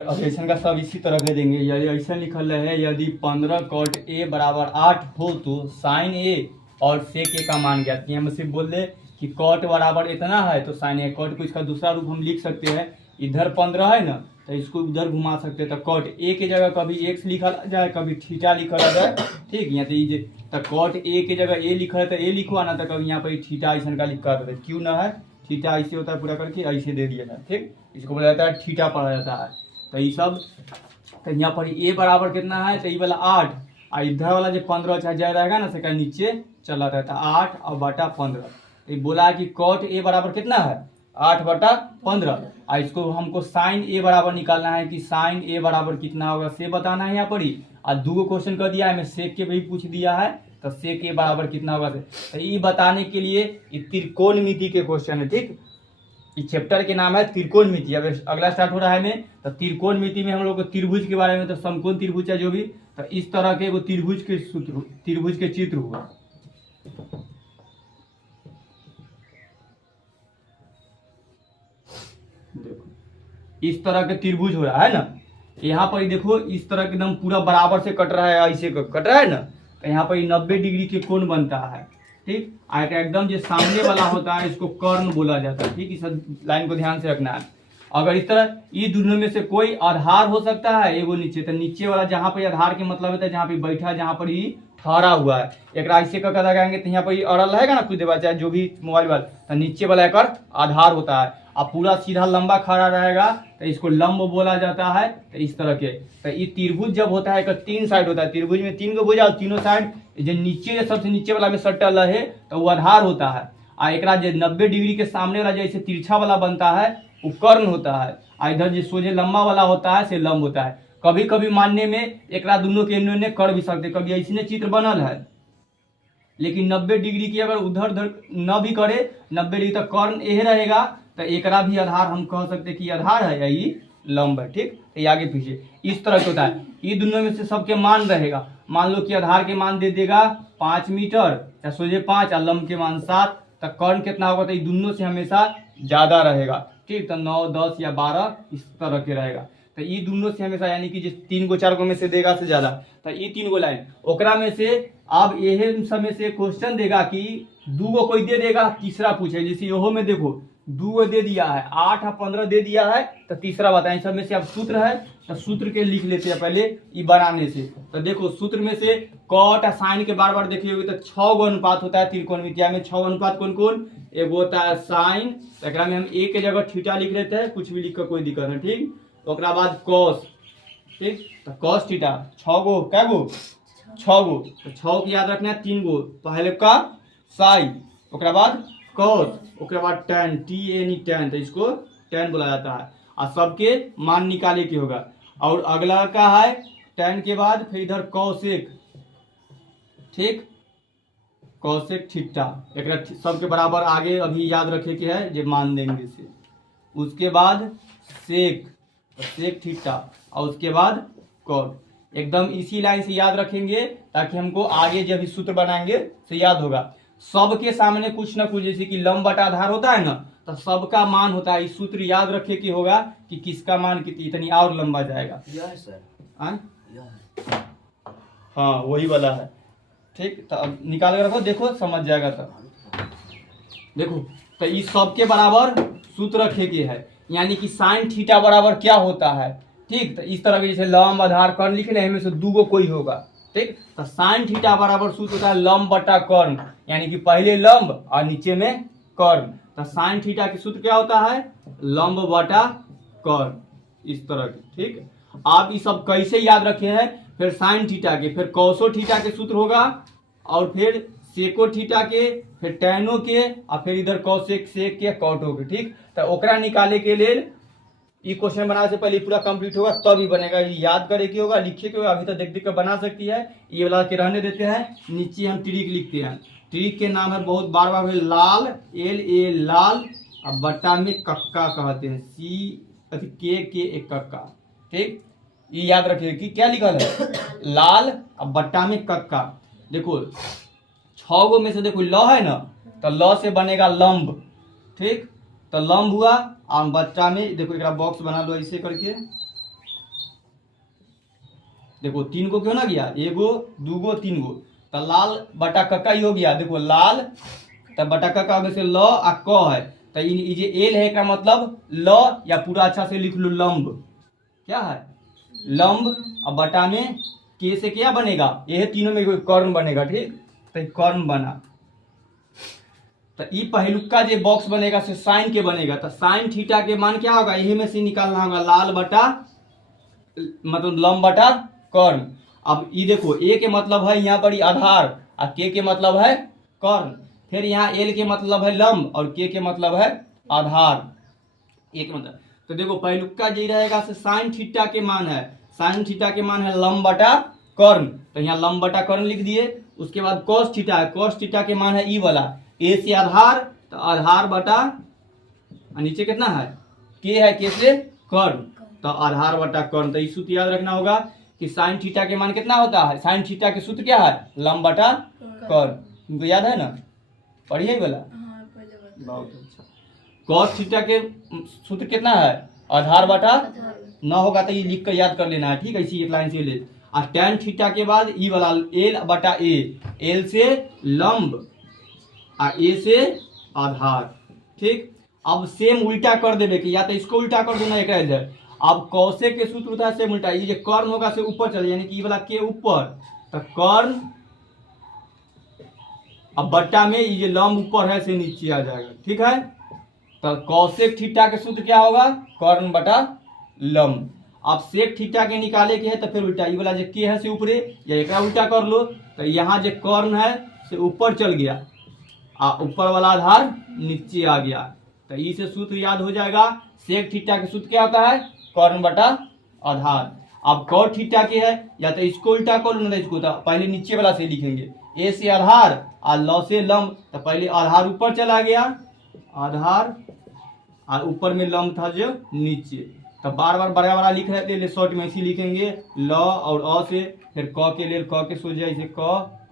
अब ऐसा का सब इसी तरह के देंगे। यदि ऐसा लिखल है, यदि 15 cot a बराबर 8 हो तो साइन a और सेक a का मान ज्ञात किया। हम सिर्फ बोल दे कि cot बराबर इतना है तो साइन a। cot को इसका दूसरा रूप हम लिख सकते हैं, इधर 15 है ना तो इसको उधर घुमा सकते हैं। तो cot a की जगह कभी x लिखा जाए, कभी थीटा लिखा जाए, ठीक। यहाँ तो cot a की जगह a लिखा है तो a लिखवा ना, तो कभी यहाँ पर थीटा ऐसा का लिखा है। क्यों ना है, थीटा ऐसे होता है पूरा करके ऐसे दे दिया जाए, ठीक। इसको बोला जाता है थीटा पढ़ा जाता है। तो ये सब तो यहाँ पर ए बराबर कितना है, तो ये वाला 8 और इधर वाला जो 15 चाहे जाए रहेगा ना से नीचे चला रहता है 8 और बटा 15। तो ये बोला है कि cot a बराबर कितना है 8 बटा 15। और इसको हमको साइन a बराबर निकालना है कि साइन a बराबर कितना होगा से बताना है यहाँ पर ही। और दो क्वेश्चन कर दिया है, मैं सेक के भी पूछ दिया है तो सेक a बराबर कितना होगा से। तो ये बताने के लिए ये त्रिकोणमिति के क्वेश्चन है, ठीक। इस चैप्टर के नाम है त्रिकोणमिति। अब अगला स्टार्ट हो रहा है में तो त्रिकोणमिति में हम लोग को त्रिभुज के बारे में, तो समकोण त्रिभुज है जो भी, तो इस तरह के वो त्रिभुज के सूत्र, त्रिभुज के चित्र हुआ। देखो इस तरह के त्रिभुज हो रहा है ना, यहाँ पर देखो इस तरह के एकदम पूरा बराबर से कट रहा है, ऐसे कट रहा है ना, तो यहाँ पर 90 डिग्री के कोण बनता है, ठीक। एकदम जो सामने वाला होता है इसको कर्ण बोला जाता है, ठीक। इस लाइन को ध्यान से रखना है। अगर इस तरह ये दोनों में से कोई आधार हो सकता है, एगो नीचे, तो नीचे वाला जहाँ पे आधार के मतलब होता है जहाँ पे बैठा, जहाँ पर ही ठहरा हुआ है, एक ऐसे का लगाएंगे तो यहाँ पर अड़ल रहेगा ना कुछ देर चाहे जो भी मोबाइल वाला, तो नीचे वाला एक आधार होता है। अब पूरा सीधा लंबा खड़ा रहेगा तो इसको लंब बोला जाता है। तो इस तरह के तो ये त्रिभुज जब होता है, 3 साइड होता है त्रिभुज में, 3 गो भुजा और तीनों साइड जो नीचे सबसे नीचे वाला में सटल है तो वो आधार होता है। और एक जो 90 डिग्री के सामने वाला जैसे तिरछा वाला बनता है वो कर्ण होता है। और इधर जो सोझे लंबा वाला होता है से लंब होता है। कभी कभी मानने में एक दोनों के अन्योन्य कर भी सकते, कभी ऐसे चित्र बनल है, लेकिन 90 डिग्री की अगर उधर उधर न भी करे, 90 डिग्री तक कर्ण यह रहेगा तो एक भी आधार हम कह सकते कि आधार है या ये लंब है, ठीक। तो ये आगे पीछे इस तरह से होता है। ये दोनों में से सबके मान रहेगा। मान लो कि आधार के मान दे देगा 5 मीटर या सोझे 5 और लंब के मान 7, तो कर्ण कितना होगा, तो ये दोनों से हमेशा ज्यादा रहेगा, ठीक। तो 9, 10 या 12 इस तरह के रहेगा। तो ये दोनों से हमेशा, यानी कि जिस 3 गो 4 गो में से देगा से ज्यादा, तो ये 3 गो लाइन ओकरा में से अब यही समय से क्वेश्चन देगा कि 2 गो कोई दे देगा, तीसरा पूछे। जैसे योहो में देखो 2 गो दे दिया है, 8 और 15 दे दिया है, तो तीसरा बताएं। सब में से अब सूत्र है तो सूत्र के लिख लेते हैं पहले ये बनाने से। तो देखो सूत्र में से कॉट और साइन के बार बार देखे हुए तो 6 गो अनुपात होता है त्रिकोणमितिया में। 6 अनुपात कौन कौन, एक होता है साइन, तो में हम ए के जगह थीटा लिख लेते हैं, कुछ भी लिख कर कोई दिक्कत नहीं, ठीक। तो बाद कॉस, ठीक। तो कॉस थीटा 6 गो, क्या गो 6 गो, तो 6 को याद रखना है, 3 गो पहले का साइन, ओकरा बाद कॉस, ओकरा बाद tan, tan, तो इसको tan बोला जाता है। और सबके मान निकाले के होगा। और अगला का है tan के बाद फिर इधर कॉसेक, ठीक, कॉसेक थीटा, एक सबके बराबर आगे अभी याद रखे के है जो मान देंगे से। उसके बाद सेक, सेक थीटा, और उसके बाद कॉट। एकदम इसी लाइन से याद रखेंगे ताकि हमको आगे जब सूत्र बनाएंगे तो याद होगा। सबके सामने कुछ ना कुछ, जैसे कि लंब बटा आधार होता है ना, तो सबका मान होता है। इस सूत्र याद रखे कि होगा कि किसका मान कितनी, इतनी और लंबा जाएगा। सर हाँ वही वाला है, ठीक। तो अब निकाल कर रखो, देखो समझ जाएगा तब। देखो तो इस सबके बराबर सूत्र रखे के है, यानी कि साइन थीटा बराबर क्या होता है, ठीक। तो इस तरह के जैसे लंब आधार कर्ण लिख ले, इनमें से 2 गो कोई होगा, ठीक। तो साइन थीटा बराबर सूत्र होता है लंब बटा कर्ण, यानी कि पहले लंब और नीचे में कर्ण। तो साइन थीटा की सूत्र क्या होता है, लंब बटा कर्ण, इस तरह के, ठीक। आप ये सब कैसे याद रखे हैं, फिर साइन थीटा के, फिर कॉसो थीटा के सूत्र होगा, और फिर सेको थीटा के, फिर टैनो के, और फिर इधर कॉसेक सेक के कॉटो के, ठीक। तो ओकरा निकाले के लिए ये क्वेश्चन बनाने से पहले पूरा कंप्लीट होगा तब ही बनेगा। ये याद करे के होगा, लिखे के होगा, अभी तो देख देख कर बना सकती है। ये वाला के रहने देते हैं, नीचे हम ट्रिक लिखते हैं। ट्रिक के नाम है बहुत बार बार लाल, LA लाल, अब बट्टा में कक्का कहते हैं, के एक कक्का, ठीक। ये याद रखिए कि क्या लिखा है, लाल अब बट्टा में कक्का। देखो 6 गो में से देखो ल है ना, तो ल से बनेगा लंब, ठीक। तो लंब हुआ, और बच्चा में देखो एक बॉक्स बना दो ऐसे करके, देखो 3 गो क्यों ना गया, 1 गो 2 गो 3 गो, तो लाल बटा कक्का ही हो गया। देखो लाल तब बटा कक्का हो गया से ल आ क है, तो ये जे एल है का मतलब ल, या पूरा अच्छा से लिख लो लंब, क्या है लंब। अब बटा में के से क्या बनेगा, ये तीनों में कोई कर्ण बनेगा, ठीक, तो कर्ण बना। तो ई पहलुक्का जो बॉक्स बनेगा से साइन के बनेगा, तो साइन थीटा के मान क्या होगा, यही में से निकालना होगा लाल बटा मतलब लंब बटा कर्ण। अब ये देखो ए के मतलब है यहाँ पर आधार और के मतलब है कर्ण, फिर यहाँ एल के मतलब है लंब और के मतलब है आधार, एक मतलब। तो देखो पहलुक्का जो रहेगा से साइन थीटा के मान है, साइन थीटा के मान है लंब बटा कर्ण, तो यहाँ लंब बटा कर्ण लिख दिए। उसके बाद कॉस थीटा है, कॉस थीटा के मान है ई वाला, ए से आधार तो आधार बटा नीचे कितना है के है, के से कर्ण, तो आधार बटा कर्ण। तो इस सूत्र याद रखना होगा कि साइन थीटा के मान कितना होता है, साइन थीटा के सूत्र क्या है लंब बटा कर्ण, तुमको याद है ना, पढ़िए वाला। बहुत अच्छा। कॉस थीटा के सूत्र कितना है आधार बटा, ना होगा तो ये लिख कर याद कर लेना है, ठीक है, इसी एक लाइन से ले। और टेन थीटा के बाद ई वाला एल बटा ए, एल से लंब और ए से आधार, ठीक। अब सेम उल्टा कर देवे कि या तो इसको उल्टा कर दो ना एक इधर। अब कौशे के सूत्र होता है सेम उल्टा, ये जो कर्ण होगा से ऊपर चले यानी कि ये वाला के ऊपर, तो कर्ण अब बट्टा में ये जो लंब ऊपर है से नीचे आ जाएगा, ठीक है। तो कौशिक थीटा के सूत्र क्या होगा कर्ण बटा लंब। अब सेक थीटा के निकाले के है तो फिर उल्टा, ये वाला जो के है से ऊपरे या एक उल्टा कर लो, तो यहाँ जो कर्ण है से ऊपर चल गया और ऊपर वाला आधार नीचे आ गया, तो इसे सूत्र याद हो जाएगा। सेक थीटा के सूत्र क्या होता है कर्ण बटा आधार। अब कॉट थीटा के है या तो इसको उल्टा कर लो ना इसको, तो पहले नीचे वाला से लिखेंगे ए से आधार और ल से लंब, तो पहले आधार ऊपर चला गया, आधार और ऊपर में लंब था जो नीचे, तो बार बार बड़ा बड़ा लिख रहे थे शॉर्ट में इसी लिखेंगे ल और अ से, फिर क के लिए क के सोच जाए इसे क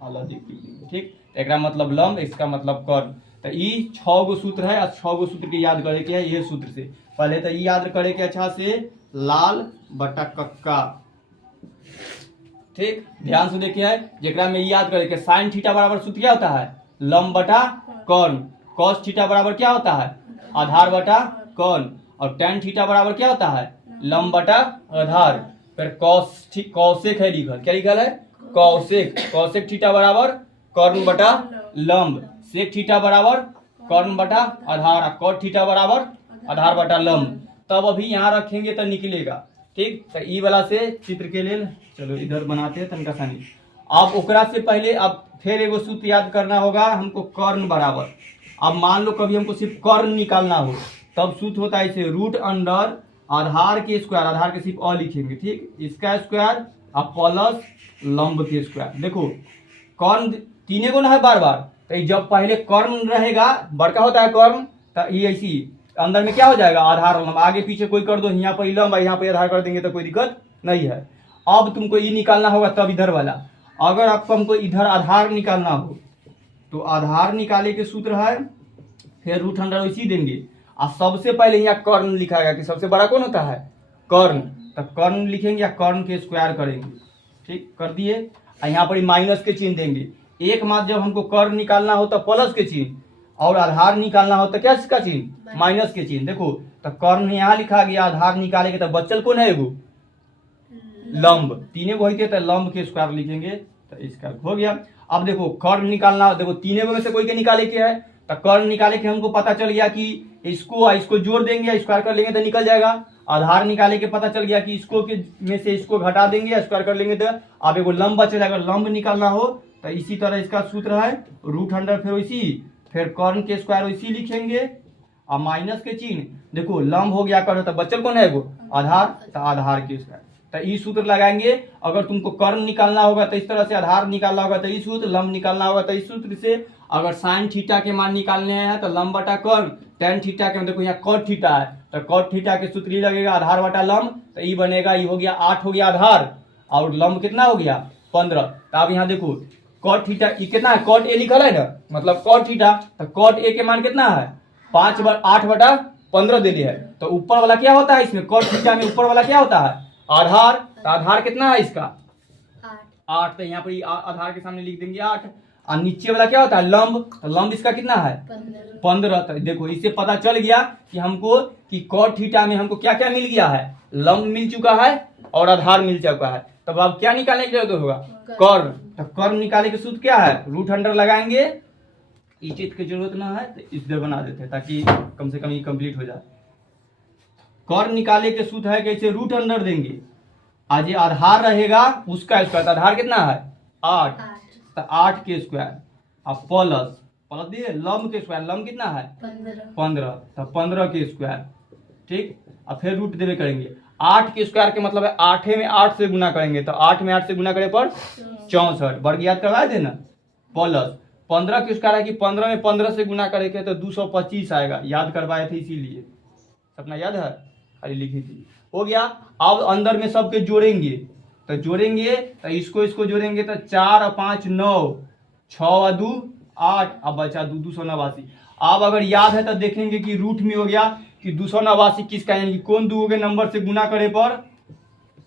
अलग लिखेंगे, ठीक। एक मतलब लंब, इसका मतलब कर्ण। तो ये 6 गो सूत्र है और 6 गो सूत्र के याद करे के है ये सूत्र से। पहले तो ये याद करे के अच्छा से लाल बटा कक्का, ठीक, ध्यान से देखिए है जेकरा में याद करे के साइन थीटा बराबर सूत्र क्या होता है लंब बटा कर्ण, कॉस थीटा बराबर क्या होता है आधार बटा कर्ण, और टेन थीटा बराबर क्या होता है लंब बटा आधार। फिर कौशिक है लिखल, क्या लिखल है कौशिक, कौशिक थीटा बराबर कर्ण बटा लंब, सेक थीटा बराबर कर्ण बटा आधार, कॉट थीटा बराबर आधार बटा लंब। तब अभी यहाँ रखेंगे तो निकलेगा, ठीक। तो ई वाला से चित्र के लिए चलो इधर बनाते हैं तनका सानी। अब ओकरा से पहले अब फिर एगो सूत्र याद करना होगा हमको कर्ण बराबर। अब मान लो कभी हमको सिर्फ कर्ण निकालना हो तब सूत्र होता है इसे रूट अंडर आधार के स्क्वायर, आधार के सिर्फ अ लिखेंगे, ठीक, इसका स्क्वायर और प्लस लंब के स्क्वायर। देखो कर्ण तीने को ना है बार बार, तो जब पहले कर्ण रहेगा बड़का होता है कर्ण, तो ये ऐसी अंदर में क्या हो जाएगा आधार लंब, आगे पीछे कोई कर दो, यहाँ पर लंब यहाँ पे आधार कर देंगे तो कोई दिक्कत नहीं है। अब तुमको ये निकालना होगा तब इधर वाला, अगर आपको हमको इधर आधार निकालना हो तो आधार निकाले के सूत्र है फिर रूट अंडर इसी देंगे, और सबसे पहले यहाँ कर्ण लिखाएगा कि सबसे बड़ा कौन होता है कर्ण, तो कर्ण लिखेंगे या कर्ण के स्क्वायर करेंगे, ठीक, कर दिए। और यहाँ पर माइनस के चिन्ह देंगे, एक मात्र जब हमको कर्ण निकालना हो तो प्लस के चिन्ह और आधार निकालना हो तो क्या इसका चिन्ह माइनस के चिन्ह। देखो तो कर्ण यहाँ लिखा गया, आधार निकालेंगे तो बच्चल कौन है एगो लंब, तीने को होते तो लंब के स्क्वायर लिखेंगे, तो इसका हो गया। अब देखो कर्ण निकालना, देखो तीने में से कोई के निकाले के है, तो कर्ण निकाले के हमको पता चल गया कि इसको जोड़ देंगे स्क्वायर कर लेंगे तो निकल जाएगा। आधार निकाले के पता चल गया कि इसको के में से इसको घटा देंगे स्क्वायर कर लेंगे, तो अब एगो लंब बचेगा। अगर लंब निकालना हो तो इसी तरह इसका सूत्र है रूट अंडर फिर इसी, फिर कर्ण के स्क्वायर इसी लिखेंगे और माइनस के चिन्ह। देखो लंब हो गया कर्ण, तो बच्चल कौन है एगो आधार, तो आधार के स्क्वायर, तो ये सूत्र लगाएंगे। अगर तुमको कर्ण निकालना होगा तो इस तरह से, आधार निकालना होगा तो इस सूत्र, लंब निकालना होगा तो इस सूत्र से। अगर साइन थीटा के मान निकालने हैं तो लंब बटा कर्ण, टेन थीटा के देखो यहाँ कॉट थीटा है तो कॉट थीटा के सूत्र ही लगेगा आधार बटा लंब, तो ये बनेगा, ये हो गया 8 हो गया आधार और लंब कितना हो गया 15। तो अब यहाँ देखो कॉट थीटा ये कितना है, कॉट ए लिखल है ना, मतलब कॉट थीटा, तो कॉट ए के मान कितना है 8 बटा 15 दे दिया है। तो ऊपर वाला क्या होता है इसमें कॉट थीटा में ऊपर वाला क्या होता है आधार, तो आधार कितना है इसका 8, तो यहाँ पर आधार के सामने लिख देंगे 8। और नीचे वाला क्या होता है लंब, तो लंब इसका कितना है 15। तो देखो इससे पता चल गया कि हमको कि cot थीटा में हमको क्या क्या मिल गया है, लंब मिल चुका है और आधार मिल चुका है। तब अब क्या निकालने की जरूरत होगा, कर्ण। तो कर्ण निकालने के सूत्र क्या है, रूट अंडर लगाएंगे, इस चीज की जरूरत ना है तो इसलिए बना देते हैं ताकि कम से कम ये कंप्लीट हो जाए। कर्ण निकाले के सूत्र है कैसे, रूट अंडर देंगे, आज ये आधार रहेगा उसका स्क्वायर, तो आधार कितना है 8, तो 8 के स्क्वायर अब प्लस दिए लंब के स्क्वायर, लंब कितना है 15, तो 15 के स्क्वायर। ठीक, अब फिर रूट देवे करेंगे, 8 के स्क्वायर के मतलब है 8 में 8 से गुना करेंगे, तो 8 में 8 से गुना करे पर 64, वर्ग याद करवाए थे ना, प्लस 15 के स्क्वायर है कि 15 में 15 से गुना करेंगे तो 225 आएगा, याद करवाए थे इसीलिए, सपना याद है, खाली लिखी थी, हो गया। अब अंदर में सबके जोड़ेंगे, तो जोड़ेंगे तो इसको जोड़ेंगे तो 4 और 5 9, 6 और 2 8, अब बचा 289। अब अगर याद है तो देखेंगे कि रूट में हो गया कि 289 किसका, यानी कि कौन दो के नंबर से गुना करे पर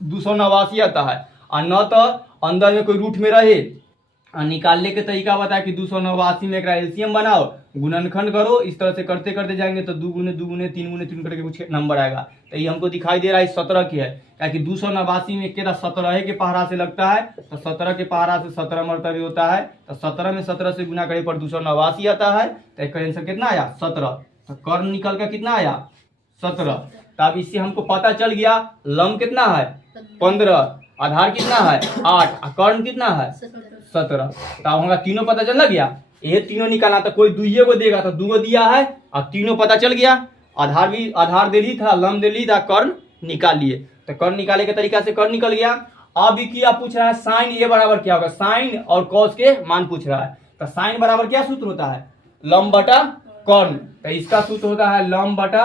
289 आता है, और न तो अंदर में कोई रूट में रहे। और निकालने के तरीका बताया कि 289 में एक एलसीएम बनाओ, गुणनखंड करो, इस तरह से करते करते जाएंगे तो 2 गुने 2 गुने 3 गुने 3 करके कुछ नंबर आएगा। तो ये हमको दिखाई दे रहा है 17 की है, क्या कि 289 में केवल 17 के पहाड़ा से लगता है, तो 17 के पहाड़ा से 17 मरतबे होता है, तो 17 में 17 से गुना करे पर 289 आता है, तो इसका आंसर कितना आया 17। तो कर्ण निकल कर कितना आया 17। तो अब इससे हमको पता चल गया लंब कितना है 15, आधार कितना है 8, और कर्ण कितना है 17। तो अब हमारा तीनों पता चल गया, ये तीनों निकालना, तो कोई दुइये को देगा तो 2 दिया है, और तीनों पता चल गया, आधार दे ली था, लंब दे ली था, कर्ण निकाल लिए। तो कर्ण निकाले के तरीका से कर्ण निकल गया। अब क्या पूछ रहा है, साइन ए बराबर क्या होगा, साइन और कॉस के मान पूछ रहा है। तो साइन बराबर क्या सूत्र होता है, लंब बटा कर्ण, तो इसका सूत्र होता है लंब बटा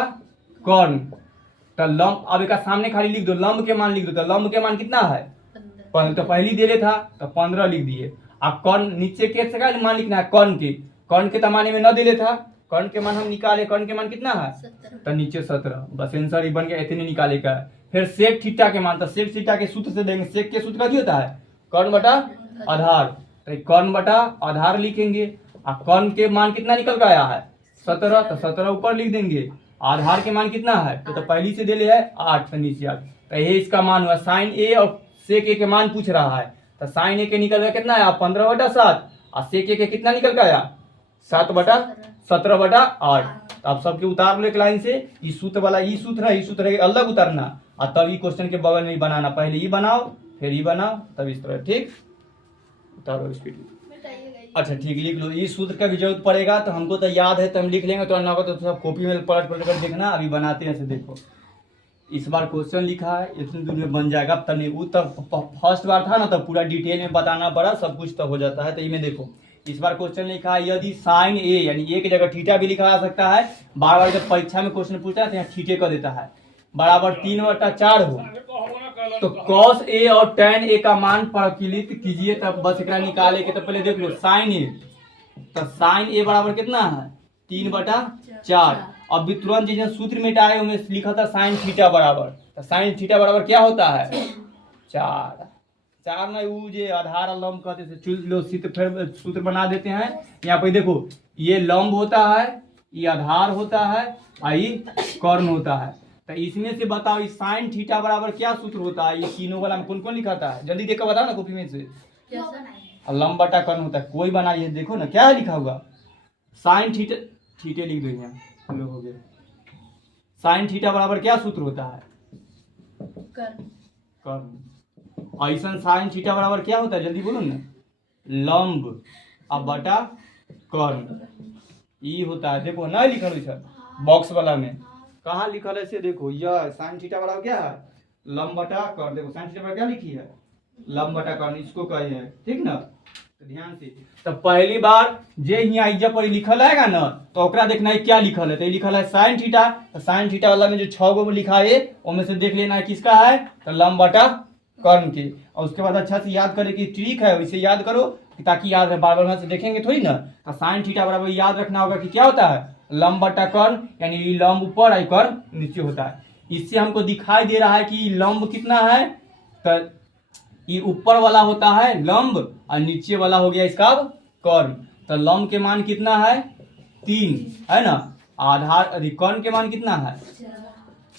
कर्ण। तो लंब, अब इसका सामने खाली लिख दो, लंब के मान लिख दो, तो लंब के मान कितना है 15, तो पहली दे था तो 15 लिख दिए। अब कर्ण नीचे के से मान लिखना है, कर्ण के तमाने में न दे था, कर्ण के मान हम निकाले, कर्ण के मान कितना है 17, तो नीचे 17, बस आंसर ही बन गया, इतने निकाले का। फिर सेक थीटा के मान, तो सेक थीटा के सूत्र से देंगे, सेक के सूत्र का होता है कर्ण बटा आधार, तो कर्ण बटा आधार लिखेंगे, और कर्ण के मान कितना निकल कर आया है 17, तो 17 ऊपर लिख देंगे, आधार के मान कितना है तो पहली से दे ले है 8, तो नीचे 8, तो ये इसका मान हुआ। साइन ए और सेक ए के मान पूछ रहा है, तो साइन ए के निकल गया कितना आया 15/7, और सेक ए के कितना निकल कर आया 7/17/8। तो आप सबके उतार लो एक लाइन से, इस सूत्र वाला ई सूत्र है, इस सूत्र के अलग उतारना, और तब ये क्वेश्चन के बगल में ही बनाना, पहले ये बनाओ फिर ये बनाओ, तब इस तरह। ठीक, उतारो स्पीड। अच्छा ठीक, लिख लो, इस सूत्र का भी जरूरत पड़ेगा, तो हमको तो याद है तो हम लिख लेंगे, तो ना तो सब कॉपी में पलट पलट कर देखना, अभी बनाते हैं। देखो इस बार क्वेश्चन लिखा है, इतनी दूर में बन जाएगा, तब नहीं, वो तब फर्स्ट बार था ना, तब पूरा डिटेल में बताना पड़ा, सब कुछ तो हो जाता है। तो इसमें देखो इस बार क्वेश्चन लिखा है, यदि साइन ए, यानी ए की जगह थीटा भी लिखा जा सकता है, बार बार जब परीक्षा में क्वेश्चन पूछता है तो यहाँ थीटे कर देता है, बराबर 3/4 हो, तो cos ए और tan ए का मान परिकलित कीजिए, तब बस एकरा निकाले के। तो पहले देख लो साइन ए, तो साइन ए बराबर कितना है 3/4। अब भी तुरंत जिस सूत्र में आए उनमें लिखा था साइन थीटा बराबर, तो साइन थीटा बराबर क्या होता है 4 ना, वो जो आधार और लंब कहते हैं, चुन लो फिर सूत्र बना देते हैं। यहाँ पे देखो ये लंब होता है, ये आधार होता है, और ये कर्ण होता है। तो इसमें से बताओ इस साइन थीटा बराबर क्या सूत्र होता है, ये तीनों वाला में कौन कौन लिखाता है, जल्दी देखकर बताओ ना कॉपी में से। लंब बटा कर्ण होता है, कोई बनाइए, देखो ना क्या लिखा हुआ, साइन थीटा, थीटे लिख दो यहाँ, लो हो गया। साइन थीटा बराबर क्या सूत्र होता है कर्ण। ऐसा साइन थीटा बराबर क्या होता है, जल्दी बोलो ना, लंब अब बटा कर्ण, ये होता है। देखो ना लिखल है बॉक्स वाला में, कहाँ लिखल है से देखो, यह साइन थीटा बराबर क्या है लंब बटा कर्ण। देखो साइन थीटा बराबर क्या लिखी है लंब बटा कर्ण, इसको कहे हैं, ठीक ना, तो ध्यान से। तो पहली बार जे यहाँ इज्जत पर लिखल है ना, तो ओकरा देखना है क्या लिखल है, तो लिखल है साइन थीटा, तो साइन थीटा वाला में जो 6 गो लिखा है उनमें से देख लेना है किसका है, तो लंब बटा कर्ण के। और उसके बाद अच्छा से याद करे की ट्रिक है, वैसे याद करो ताकि याद रहे, बार बार से देखेंगे थोड़ी ना। तो साइन थीटा बराबर याद रखना होगा कि क्या होता है लंब बटा कर्ण, यानी लंब ऊपर और कर्ण नीचे होता है। इससे हमको दिखाई दे रहा है कि लंब कितना है, तो ये ऊपर वाला होता है लंब और नीचे वाला हो गया इसका कर्ण। तो लंब के मान कितना है 3 है ना, आधार कर्ण के मान कितना है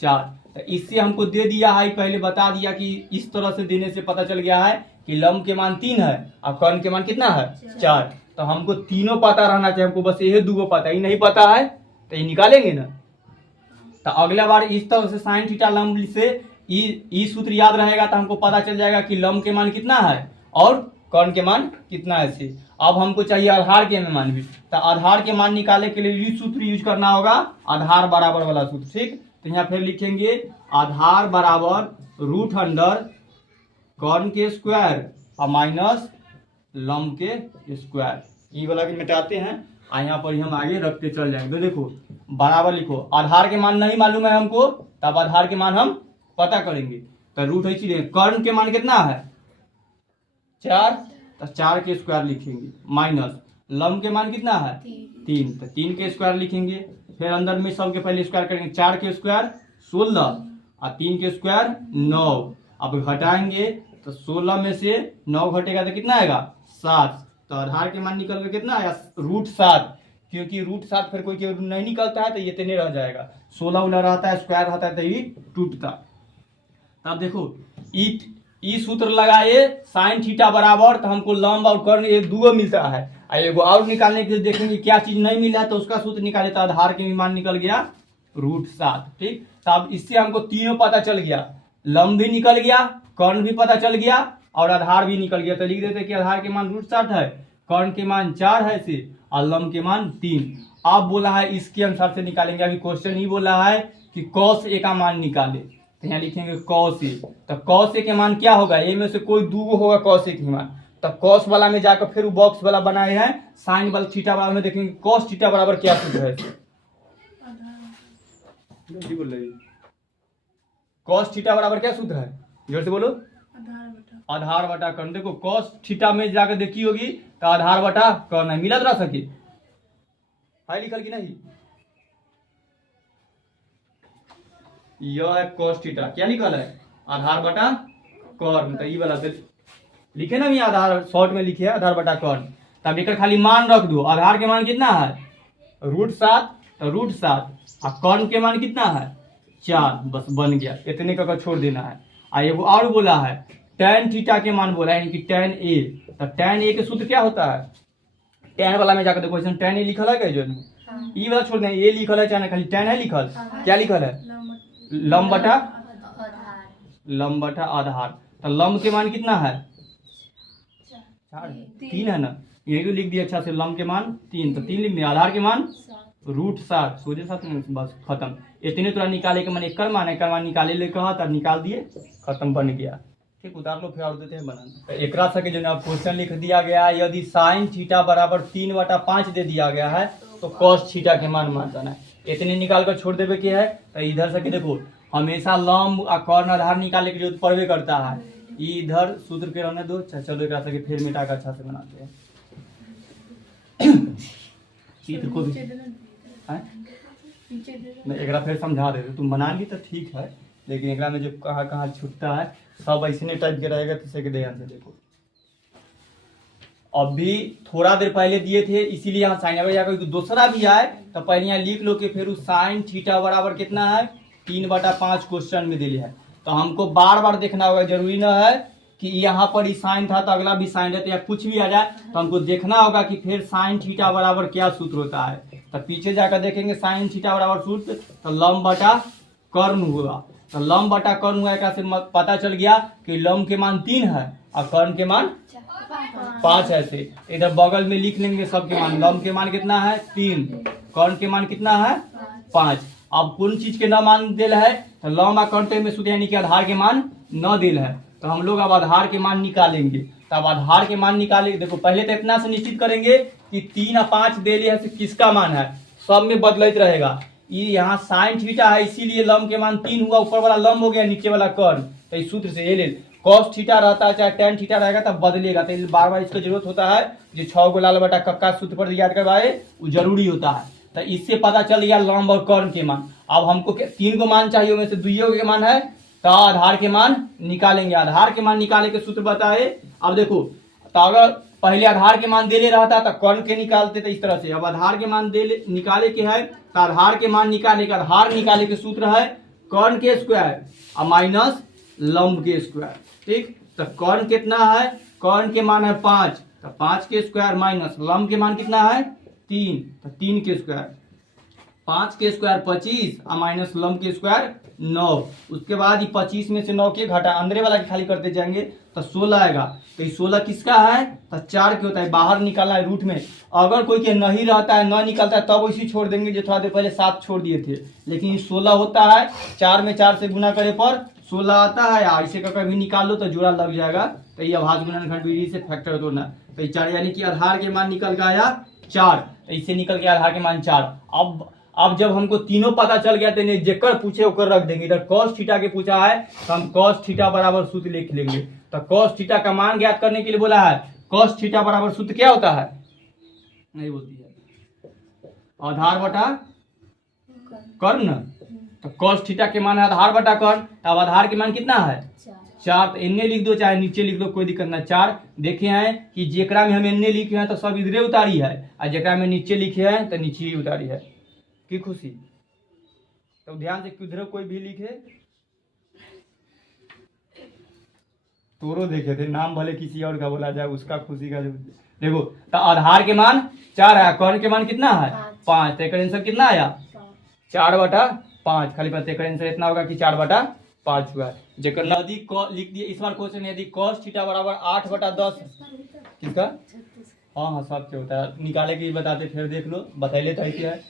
4। तो इससे हमको दे दिया है, पहले बता दिया कि इस तरह से देने से पता चल गया है कि लंब के मान 3 है और कर्ण के मान कितना है 4। तो हमको तीनों पता रहना चाहिए, हमको बस ये 2 पता ही नहीं पता है तो ये निकालेंगे ना। तो अगला बार इस तरह से साइन थीटा लंब से ई सूत्र याद रहेगा तो हमको पता चल जाएगा कि लंब के मान कितना है और कर्ण के मान कितना है से। अब हमको चाहिए आधार के मान भी, तो आधार के मान निकालने के लिए ये सूत्र यूज करना होगा, आधार बराबर वाला सूत्र। ठीक, तो यहाँ फिर लिखेंगे आधार बराबर रूट अंडर कर्ण के स्क्वायर और माइनस लंब के स्क्वायर। ये वाला भी मिटाते हैं और यहाँ पर हम आगे रखते चल जाएंगे। तो देखो बराबर लिखो, आधार के मान नहीं मालूम है हमको तब आधार के मान हम पता करेंगे। तो रूट इसीलिए कर्ण के मान कितना है 4, तो 4 के स्क्वायर लिखेंगे माइनस लंब के मान कितना है 3, तो 3 के स्क्वायर लिखेंगे। फिर अंदर में सबके पहले स्क्वायर करेंगे, 4 के स्क्वायर 16 और 3 के स्क्वायर 9। अब घटाएंगे तो 16 में से 9 घटेगा तो कितना आएगा 7। तो आधार के मान निकल कर कितना आया रूट 7, क्योंकि रूट 7 फिर कोई नहीं निकलता है तो ये इतने रह जाएगा। 16 उला रहता है स्क्वायर रहता है तो ये टूटता। तब देखो ई सूत्र लगाए साइन थीटा बराबर, तो हमको लंब और कर्ण एक 2 मिलता है। एगो और निकालने के लिए देखेंगे क्या चीज नहीं मिला है तो उसका सूत्र निकाले, तो आधार के मान निकल गया रूट 7। ठीक, तब इससे हमको तीनों पता चल गया, लंब भी निकल गया, कर्ण भी पता चल गया और आधार भी निकल गया। तो लिख देते कि आधार के मान रूट 7 है, कर्ण के मान 4 है से और लंब के मान 3। अब बोला है इसके अनुसार से निकालेंगे। अभी क्वेश्चन ही बोला है कि कॉस ए का मान निकाले, तो यहाँ लिखेंगे कॉस ए। तो कॉस ए के मान क्या होगा, ए में से कोई 2 होगा कॉस ए के मान। तो कॉस वाला में जाकर फिर बॉक्स वाला बनाए हैं साइन वाला थीटा बराबर में देखेंगे कॉस थीटा बराबर क्या सूत्र है। कॉस थीटा बराबर क्या सूत्र है, जोर से बोलो। आधार बटा कर्ण। देखो कॉस थीटा में जाकर देखी होगी तो आधार बटा कर्ण है, मिला रह सके है लिखल की नहीं। यह है कॉस थीटा, क्या लिखल है आधार बटा कर्ण। तो ये वाला लिखे ना, आधार शॉर्ट में लिखे आधार बटा कर्ण। तब एक खाली मान रख दो, आधार के मान कितना है रूट 7, तो रूट 7 और कर्ण के मान कितना है 4, बस बन गया। इतने का छोड़ देना है। और बोला है tan थीटा के मान बोला है, यानी कि tan a। तो tan a के सूत्र क्या होता है, tan वाला में जाकर देखो इसमें tan a लिखल है क्या, जो ई वाला छोड़ दें, ए लिखल है चाहे खाली tan है लिखल, क्या लिखल है लंब बटा आधार। तो लंब के मान कितना है 3 है ना, यही तो लिख दिया अच्छा से, लंब के मान 3, तो 3 लिख दिया। आधार के मान रूट 7, सोचे 7 बस खत्म। इतने थोड़ा निकाले के मन एक मान निकाले ले कहा तब निकाल दिए, खत्म बन गया। ठीक, उतार लो फिर और देते हैं बनाना। तो एक सके जो अब क्वेश्चन लिख दिया गया है, यदि साइन थीटा बराबर 3/5 दे दिया गया है तो कॉस थीटा के मान मानना है। इतने निकाल कर छोड़ देवे के है। तो इधर से देखो हमेशा लंब और कर्ण आधार निकालने की जरूरत पड़वे करता है। इधर सूत्र के रहने दो। चलो एक सके फिर मिटा कर अच्छा से बनाते हैं। चित्र को भी एक फिर समझा देते, तुम बना ली तो ठीक है, लेकिन एक में जो कहाँ कहाँ छूटता है सब ऐसे टाइप के रहेगा। तो के ध्यान से देखो, अभी थोड़ा देर पहले दिए थे इसीलिए यहाँ साइन अगर जाकर दूसरा भी आए तो पहले यहाँ लिख लो कि फिर साइन थीटा बराबर कितना है 3/5 क्वेश्चन में दिले है। तो हमको बार बार देखना होगा, जरूरी ना है कि यहाँ पर ही साइन था तो अगला भी साइन रहता या कुछ भी आ जाए, तो हमको देखना होगा कि फिर साइन थीटा बराबर क्या सूत्र होता है। तो पीछे जाकर देखेंगे साइन थीटा बराबर सूत्र, तो लंब बटा कर्ण हुआ। तो लंब बटा कर्ण हुआ का से पता चल गया कि लंब के मान 3 है और कर्ण के मान 5 है। से इधर बगल में लिख लेंगे सबके मान, लंब के मान कितना है 3, कर्ण के मान कितना है 5। अब कौन चीज के न मान दिल है, तो लंब और कर्ण में सूत्र यानी कि आधार के मान न दिल है। तो हम लोग अब आधार के मान निकालेंगे। तब आधार के मान निकालेंगे, देखो पहले तो इतना से निश्चित करेंगे कि 3 और 5 दे है से किसका मान है, सब में बदलते रहेगा। ये यहाँ साइन थीटा है इसीलिए लंब के मान 3 हुआ, ऊपर वाला लंब हो गया नीचे वाला कर्ण। तो इस सूत्र से ये ले कॉस थीटा रहता है चाहे tan थीटा रहेगा तब बदलेगा। तो बार बार इसका जरूरत होता है जो 6 गो लाल बटा कक्का सूत्र पर याद करवाए वो जरूरी होता है। तो इससे पता चल गया लंब और कर्ण के मान। अब हमको 3 को मान चाहिए, उनमें से 2 के मान है तो आधार के मान निकालेंगे। आधार के मान निकाले के सूत्र बताए। अब देखो, तो अगर पहले आधार के मान देले रहता तो कर्ण के निकालते थे इस तरह से। अब आधार के मान निकाले के है तो आधार के मान निकाले के, आधार निकाले के सूत्र है कर्ण के स्क्वायर और माइनस लंब के स्क्वायर। ठीक, तो कर्ण कितना है, कर्ण के मान है 5, तो 5 के स्क्वायर माइनस लंब के मान कितना है 3, तो 3 के स्क्वायर। 5 के स्क्वायर 25 और माइनस लंब के स्क्वायर 9। उसके बाद ये 25 में से 9 के घटा, अंदर वाला के खाली करते जाएंगे तो 16 आएगा। तो ये 16 किसका है, तो 4 के होता है। बाहर निकालना है रूट में। अगर कोई के नहीं रहता है, न निकलता है, तब इसी छोड़ देंगे जो थोड़ा देर पहले 7 छोड़ दिए थे। लेकिन ये 16 होता है, 4 में 4 से गुना करे पर 16 आता है। ऐसे का कभी निकाल लो तो जोड़ा लग जाएगा। तो ये अभाज्य गुणनखंड विधि से फैक्टर तोड़ना। तो ये 4 यानी कि आधार के मान निकल गया 4, तो इससे निकल गया आधार के मान 4। अब जब हमको तीनों पता चल गया तो इन्हें जेकर पूछे होकर रख देंगे। इधर cos थीटा के पूछा है तो हम cos थीटा बराबर सूत्र लिख लेंगे। तो cos थीटा का मान ज्ञात करने के लिए बोला है। cos थीटा बराबर सूत्र क्या होता है, नहीं बोलती है, आधार बटा कर्ण। तो cos थीटा के मान है आधार बटा कर्ण। अब आधार के मान कितना है 4, तो एन्ने लिख दो चाहे नीचे लिख दो, कोई दिक्कत ना। 4 देखे हैं कि जेकरा में हम एन्ने लिखे हैं तो सब इधरे उतारी है, और जेकरा में नीचे लिखे हैं तो नीचे ही उतारी है। की खुशी, तो ध्यान से किधर कोई भी लिखे तोरो देखे थे, नाम भले किसी और का बोला जाए, उसका खुशी का। देखो, तो आधार के मान 4 है, कर्ण के मान कितना है 5, तो एक आंसर कितना आया 4/5। खाली बात एक आंसर इतना होगा कि 4/5 हुआ। जेकर नदी लिख दिए इस बार क्वेश्चन, यदि cos थीटा बराबर 8/10 किसका, हाँ सब क्या होता है निकाले के बताते, फिर देख लो बतैले तो ऐसे है।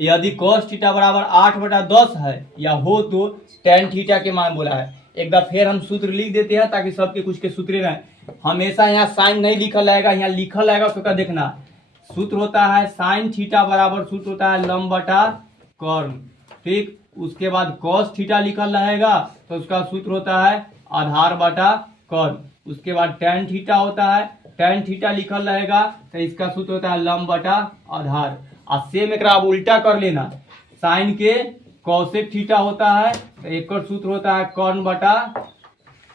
यदि cos थीटा बराबर 8/10 है या हो तो tan थीटा के मान बोला है। एक बार फिर हम सूत्र लिख देते हैं ताकि सबके कुछ के सूत्र रहे। हमेशा यहाँ साइन नहीं लिखल रहेगा, यहाँ लिखल रहेगा, उसका देखना। सूत्र होता है साइन थीटा बराबर सूत्र होता है लंब बटा कर्ण। ठीक, उसके बाद cos थीटा लिखल रहेगा तो उसका सूत्र होता है आधार बटा कर्ण। उसके बाद tan थीटा होता है, tan थीटा लिखल रहेगा तो इसका सूत्र होता है लंब बटा आधार। और सेम एक उल्टा कर लेना, साइन के कौशिक थीटा होता है तो एक सूत्र होता है कर्ण बटा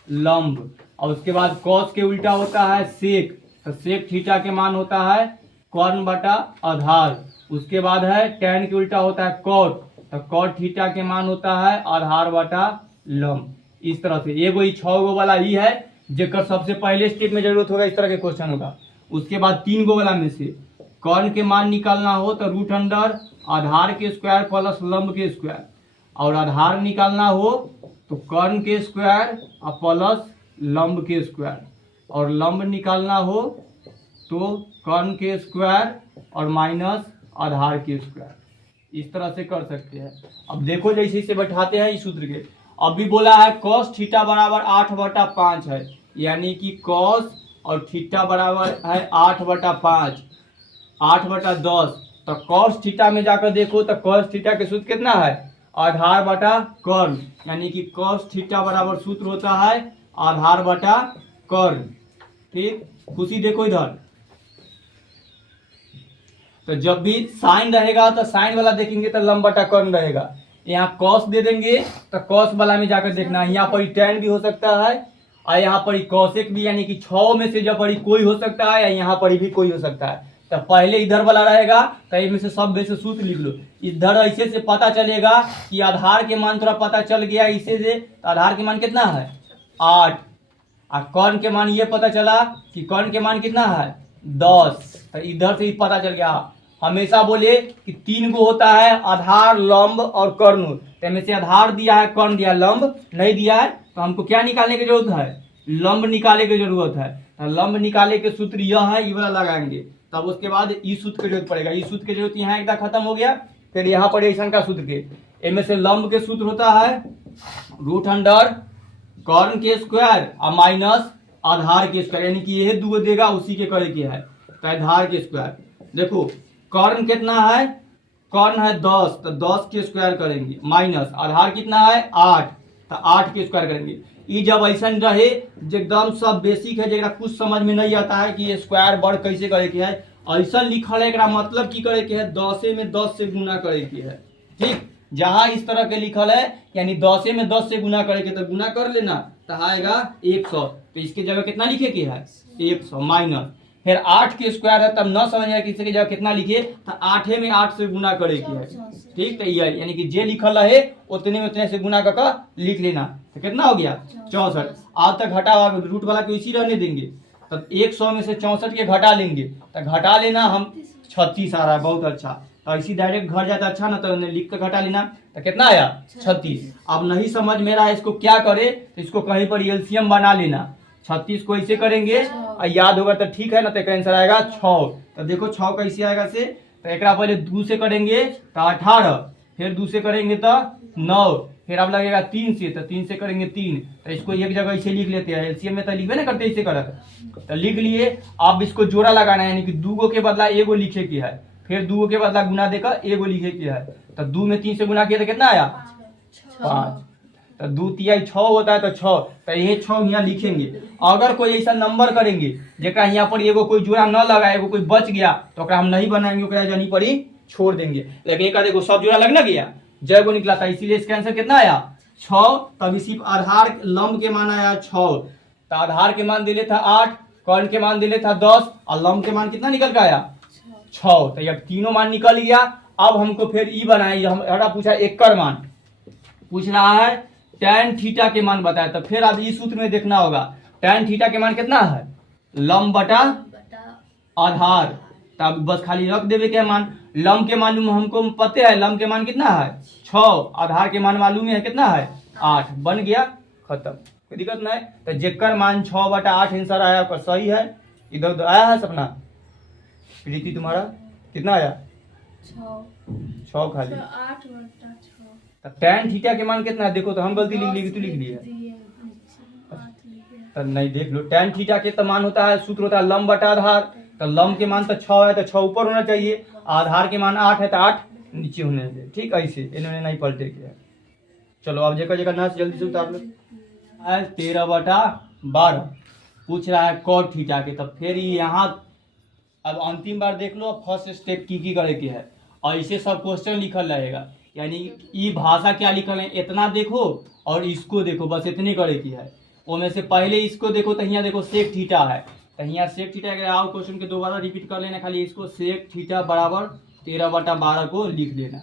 लंब। और उसके बाद कॉस के उल्टा होता है सेक, तो सेक थीटा के मान होता है कर्ण बटा आधार। उसके बाद है टैन के उल्टा होता है कॉट, तो कॉट थीटा के मान होता है आधार बटा लंब। इस तरह से एगो 6 गो वाला ही है जेकर सबसे पहले स्टेप में जरूरत होगा, इस तरह के क्वेश्चन होगा। उसके बाद 3 गो वाला में से कर्ण के मान निकालना हो तो रूट अंडर आधार के स्क्वायर प्लस लंब के स्क्वायर, और आधार निकालना हो तो कर्ण के स्क्वायर और प्लस लंब के स्क्वायर, और लंब निकालना हो तो कर्ण के स्क्वायर और माइनस आधार के स्क्वायर। इस तरह से कर सकते हैं। अब देखो जैसे इसे बैठाते हैं इस सूत्र के। अभी बोला है cos थीटा बराबर 8/5 है, यानी कि cos और थीटा बराबर है 8/5, 8/10। तो cos थीटा में जाकर देखो तो cos थीटा के सूत्र कितना है आधार बटा कर्ण, यानी कि cos थीटा बराबर सूत्र होता है आधार बटा कर्ण। ठीक, खुशी देखो इधर, तो जब भी साइन रहेगा तो साइन वाला देखेंगे तो लंब बटा कर्ण रहेगा। यहाँ cos दे देंगे तो cos वाला में जाकर देखना, यहाँ पर tan भी हो सकता है और यहाँ पर cosec भी, यानी कि 6 में से जब पर कोई हो सकता है या यहाँ पर भी कोई हो सकता है। तो पहले इधर वाला रहेगा तो इनमें से सब में से सूत्र लिख लो। इधर ऐसे से पता चलेगा कि आधार के मान थोड़ा पता चल गया, इसे से तो आधार के मान कितना है 8, और कर्ण के मान ये पता चला कि कर्ण के मान कितना है 10। तो इधर से ही पता चल गया। हमेशा बोले कि 3 गो होता है आधार लंब और कर्ण, तो इनमें से आधार दिया है कर्ण दिया, लंब नहीं दिया है, तो हमको क्या निकालने की जरूरत है लंब निकालने की जरूरत है। तो लंब निकालने के सूत्र यह है, ये वाला लगाएंगे। तब उसके बाद ई सूत्र की जरूरत पड़ेगा। ई सूत्र की जरूरत यहाँ एकदम खत्म हो गया। फिर यहाँ पर ऐसा का सूत्र के इनमें से लंब के सूत्र होता है रूट अंडर कर्ण के स्क्वायर और माइनस आधार के स्क्वायर, यानी कि यह 2 देगा उसी के करे के है, तो आधार के स्क्वायर। देखो कर्ण कितना है, कर्ण है 10, तो 10 के स्क्वायर करेंगे, माइनस आधार कितना है 8, तो 8 के स्क्वायर करेंगे। ये जब ऐसा रहे एकदम सब बेसिक है, जरा कुछ समझ में नहीं आता है कि ये स्क्वायर वर्ग कैसे करे के है, ऐसा लिखल है, मतलब की करे के है 10 में 10 से गुना करे के है। ठीक, जहां इस तरह के लिखल है यानी 10 में 10 से गुना करे के तो गुना कर लेना, तो आएगा 100। तो इसके जगह कितना लिखे के है 100 माइनस, फिर 8 के स्क्वायर है तब न समझ आए कि इसके जगह कितना लिखे, तो 8 में 8 से गुना करे के है। ठीक, तो ये यानी कि जे लिखल है उतने में उतने से गुना करके लिख लेना। तो कितना हो गया 64। आज तक घटा रूट वाला को इसी रहने देंगे, तो 100 में से 64 के घटा लेंगे, तो घटा लेना हम 36 आ रहा है, बहुत अच्छा। तो इसी डायरेक्ट घर जाता अच्छा ना, तो लिख कर घटा लेना, तो कितना आया 36। अब नहीं समझ में रहा है इसको क्या करे, तो इसको कहीं पर एलसीएम बना लेना। 36 को ऐसे करेंगे और याद होगा तो ठीक है ना, तो आंसर आएगा 6। तो देखो 6 कैसे आएगा से, तो एक पहले 2 से करेंगे तो 18, फिर 2 से करेंगे तो 9, फिर अब लगेगा 3 से, तो 3 से करेंगे 3। तो इसको एक जगह ऐसे लिख लेते हैं, एलसीएम में तो लिखबे ना करते ऐसे करत, तो लिख लिए। अब इसको जोड़ा लगाना है, यानी कि 2 के बदला एगो लिखे के है, फिर 2 के बदला गुना देकर एगो लिखे के है। तो 2 में 3 से गुना किया तो कितना आया 5, तो 2 तिया 6 होता है, तो 6, तो ये 6 यहाँ लिखेंगे। अगर कोई ऐसा नंबर करेंगे जेकरा यहाँ पर एगो कोई जोड़ा न लगा, एगो कोई बच गया, तो हम नहीं बनाएंगे, ओकरा जनी पर ही छोड़ देंगे। लेकिन एक देखो सब जोड़ा लगना गया, जय को निकला था, इसीलिए इसका आंसर कितना आया 6। तभी सिर्फ आधार लंब के मान आया 6, तो आधार के मान दिले था 8, कर्ण के मान दिले था 10, और लंब के मान कितना निकल का आया 6। तो ये तीनों मान निकल गया। अब हमको फिर ई बनाए, हमारा पूछा एकर मान पूछ रहा है, tan थीटा के मान बताया, तो फिर अब इस सूत्र में देखना होगा tan थीटा के मान कितना है लंब बटा आधार। तब बस खाली रख देवे के मान, लंब के मालूम हमको पता है, लंब के मान कितना है 6, आधार के मान मालूम है कितना है 8, बन गया खत्म, कोई दिक्कत नहीं। तो जेकर मान 6 बटा 8 आंसर आया आपका सही है। इधर उधर आया है सपना, प्रीति तुम्हारा कितना आया 6 खाली। तो tan थीटा के मान कितना है देखो, तो हम गलती लिख ली, तू लिख लिया तो नहीं, देख लो tan थीटा के तो मान होता है, सूत्र होता है लंब बटा आधार। तो लंब के मान तो 6 है, तो 6 ऊपर होना चाहिए, आधार के मान 8 है तो 8 नीचे होने चाहिए। ठीक, ऐसे इन्होंने नहीं पलटे किया। चलो अब जेकर जेकर नाच जल्दी से उतार लो। 13 बटा 12 पूछ रहा है cot थीटा के, तो फिर यहाँ अब अंतिम बार देख लो फर्स्ट स्टेप की करे के है, और इसे सब क्वेश्चन लिखल रहेगा, यानी ये भाषा क्या लिखल है इतना देखो और इसको देखो, बस इतनी करे की है। उनमें से पहले इसको देखो, तो यहाँ देखो सेक थीटा है, तो यहाँ सेक थीटा के आओ क्वेश्चन के दोबारा रिपीट कर लेना, खाली इसको सेक थीटा बराबर 13 बटा 12 को लिख देना।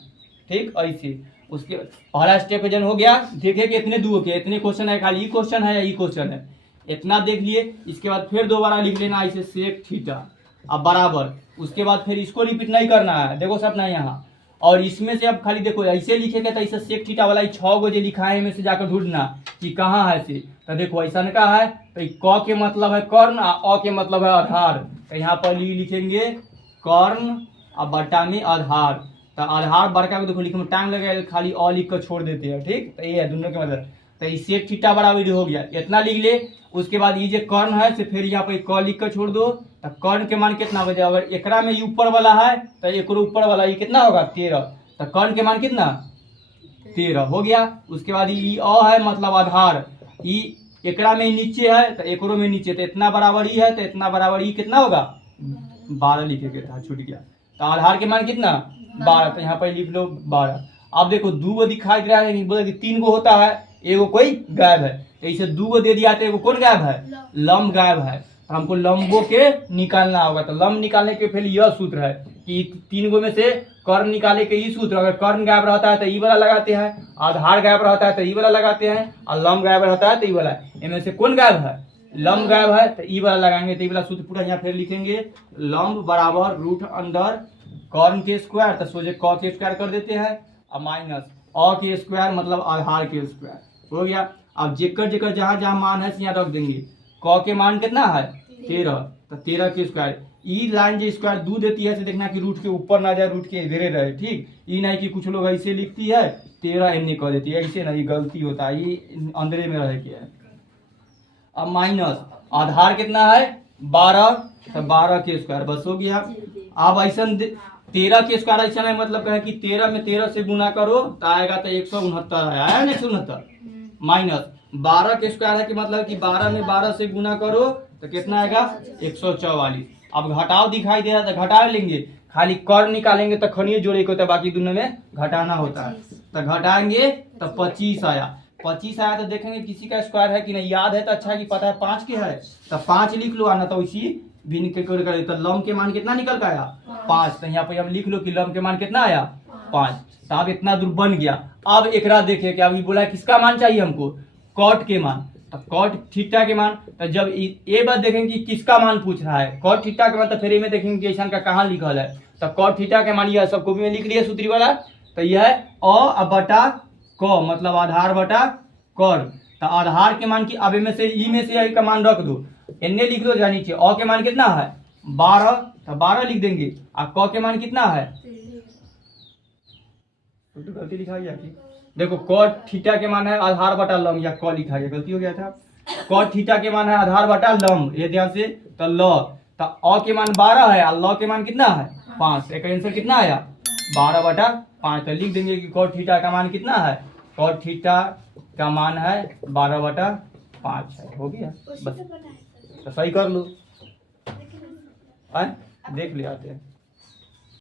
ठीक, ऐसे उसके पहला स्टेप जन हो गया, देखे कि इतने दो के इतने क्वेश्चन है, खाली ये क्वेश्चन है या ये क्वेश्चन है, इतना देख लिए। इसके बाद फिर दोबारा लिख लेना ऐसे सेक थीटा अब बराबर, उसके बाद फिर इसको रिपीट नहीं करना है, देखो सब ना यहाँ, और इसमें से अब खाली देखो ऐसे लिखेगा, तो ऐसे सेक थीटा वाला 6 गो जो लिखा है में से जाकर ढूंढना कि कहाँ है से। तो देखो ऐसा का है, तो क के मतलब है कर्ण, अ के मतलब है आधार, तो यहाँ पर लिखेंगे कर्ण और बट्टा में आधार। तो आधार बड़का को देखो लिखने में टाइम लगेगा, खाली अ लिख कर छोड़ देते हैं। ठीक, तो ये है दोनों के मतलब, तो ये सेक थीटा बराबर हो गया, इतना लिख ले। उसके बाद ये जो कर्ण है से फिर यहाँ पे क लिख कर छोड़ दो, तो कर्ण के मान कितना हो जाएगा, अगर एकरा में ये ऊपर वाला है तो एक ऊपर वाला ये कितना होगा 13, तो कर्ण के मान कितना 13 हो गया। उसके बाद ये अ है मतलब आधार, ये एकरा में नीचे है तो एकरो में नीचे, तो इतना बराबर ही है, तो इतना बराबर ही कितना होगा 12 लिखे के था, छूट गया। तो आधार के मान कितना 12, तो यहाँ पर लिख लो 12। अब देखो 2 गो दिखाई दे रहा है, बोला कि 3 गो होता है, एगो कोई गायब है, तो इसे 2 गो दे दिया, तो एगो कौन गायब है लंब गायब है, तो हमको लंबों के निकालना होगा। तो लंब निकालने के फिर यह सूत्र है कि 3 गो में से कर्ण निकाले के ये सूत्र, अगर कर्ण गायब रहता है तो ई वाला लगाते हैं, आधार गायब रहता है तो ई वाला लगाते हैं, और लंब गायब रहता है तो ई वाला। इनमें से कौन गायब है लंब गायब है, तो ई वाला लगाएंगे, तो ई वाला सूत्र पूरा यहाँ फिर लिखेंगे, लंब बराबर रूट अंडर कर्ण के स्क्वायर, तो सोचे क के स्क्वायर कर देते हैं, और माइनस अ के स्क्वायर मतलब आधार के स्क्वायर हो गया। अब जेकर जेकर जहां जहां मान है यहाँ रख देंगे। क के मान कितना है 13, तो 13 के स्क्वायर, ई लाइन जो स्क्वायर 2 देती है, से देखना कि रूट के ऊपर ना जाए, रूट के इधरे रहे। ठीक, ई नहीं कि कुछ लोग ऐसे लिखती है 13 एमने कर देती है, ऐसे नहीं, गलती होता है, ये अंदरे में रहे के है। अब माइनस आधार कितना है 12, तो 12 के स्क्वायर बस हो गया। अब ऐसा 13 के स्क्वायर ऐसा है, मतलब है कि 13 में 13 से गुना करो तो आएगा तो 169 आया ना 169, माइनस 12 के स्क्वायर है कि मतलब कि 12 में 12 से गुना करो तो कितना आएगा 144। अब घटाव दिखाई दे रहा है तो घटा लेंगे, खाली कर्ण निकालेंगे तो खनिये जोड़े को, तो बाकी दोनों में घटाना होता है। तो घटाएंगे तो 25 आया। 25 आया तो देखेंगे किसी का स्क्वायर है कि नहीं, याद है तो अच्छा है कि पता है 5 के है तो 5 लिख लो, आना तो इसी भी निकल कर तो लम के मान कितना निकल का आया 5। तो यहाँ पे हम लिख लो कि लम के मान कितना आया 5। तो अब इतना दूर बन गया। अब एकरा देखिए कि अभी बोला किसका मान चाहिए हमको, कॉट के मान। तो कॉट थीटा के मान, तो जब ये बात देखेंगे कि किसका मान पूछ रहा है कॉट थीटा के मान, तो फिर में देखेंगे कि ऐसा का कहाँ लिखल है। तो कॉट थीटा के मान यह सब कॉपी में लिख लिया सूत्री वाला। तो यह है अ बटा क, मतलब आधार बटा कर। तो आधार के मान की अब में से ई में से यही का मान रख दो, एने लिख दो जहाँ नीचे। अ के मान कितना है 12, तो 12 लिख देंगे। और क के मान कितना है, तो गलती लिखा गया कि देखो कॉट थीटा के मान है आधार बटा लम, या क लिखा गया, गलती हो गया था। कॉट थीटा के मान है आधार बटा लम, ये ध्यान से। तो ल, तो अ के मान 12 है और ल के मान कितना है 5। एक आंसर कितना आया 12 बटा 5। तो लिख देंगे कि कॉट थीटा का मान कितना है, कॉट थीटा का मान है 12 बटा 5 है। हो गया बस, तो सही कर लो, देख ले आते हैं।